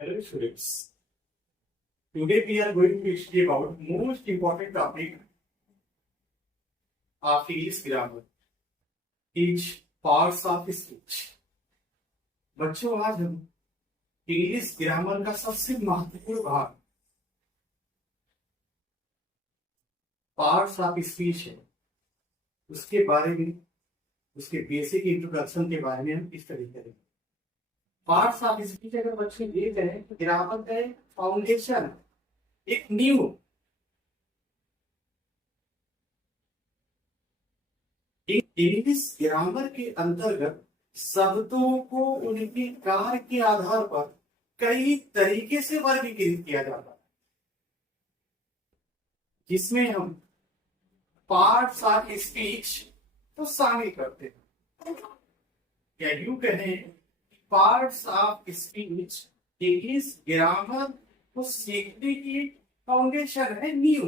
Hello students. Today we are going to study about most important topic of English grammar. Each parts of speech. बच्चों आज हम English grammar का सबसे महत्वपूर्ण भाग पार्ट्स ऑफ स्पीच है, उसके बारे में, उसके बेसिक इंट्रोडक्शन के बारे में हम इस तरीके करेंगे। पार्ट्स ऑफ स्पीच अगर बच्चे देख रहे हैं तो ग्रामर का एक फाउंडेशन, एक नींव, इंग्लिश ग्रामर के अंतर्गत शब्दों को उनके कार्य के आधार पर कई तरीके से वर्गीकृत किया जाता है, जिसमें हम पार्ट्स ऑफ स्पीच तो शामिल करते हैं। क्या यूं कहें, parts of speech English grammar को सीखने की फाउंडेशन है, नींव।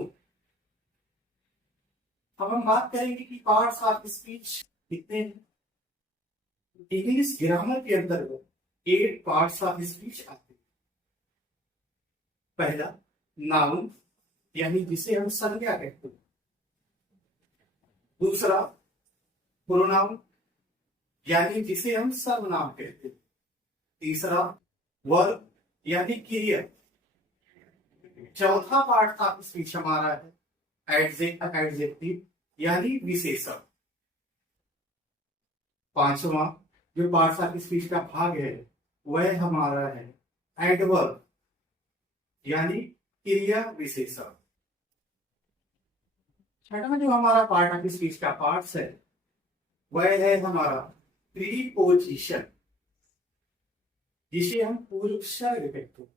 अब हम बात करेंगे कि पार्ट्स ऑफ स्पीच कितने हैं। इंग्लिश ग्रामर के अंतर्गत 8 पार्ट्स ऑफ स्पीच आते हैं। पहला नाउन, यानी जिसे हम संज्ञा कहते हैं। दूसरा प्रोनाउन, यानी जिसे हम सर्वनाम कहते हैं। तीसरा वर्ब, यानी क्रिया। चौथा पार्ट ऑफ स्पीच हमारा है एडजेक्टिव, यानी विशेषण। पांचवा जो पार्ट ऑफ स्पीच का भाग है वह हमारा है एडवर्ब, यानी क्रिया विशेषण। छठा जो हमारा पार्ट ऑफ स्पीच का पार्ट्स है वह है हमारा प्रीपोजिशन, जिसे हम पूर्व शब्द कहते हैं।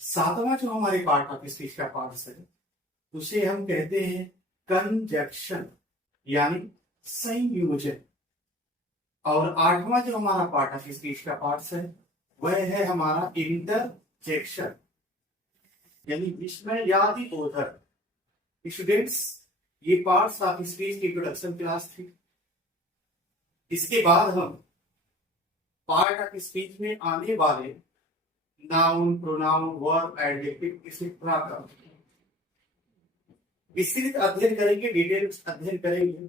सातवां जो हमारे पार्ट ऑफ स्पीच का पार्ट्स है उसे हम कहते हैं कंजक्शन, यानी संयोजन। और आठवां जो हमारा पार्ट ऑफ स्पीच का पार्ट्स है वह है हमारा इंटरजेक्शन, यानी विस्मयादि बोधक। स्टूडेंट्स, ये पार्ट्स ऑफ स्पीच की इंट्रोडक्शन क्लास थी। इसके बाद हम पार्ट ऑफ स्पीच में आने वाले नाउन, प्रोनाउन, वर्ब, एडजेक्टिव इसे पूरा कर विस्तृत अध्ययन करेंगे, डिटेल्स अध्ययन करेंगे।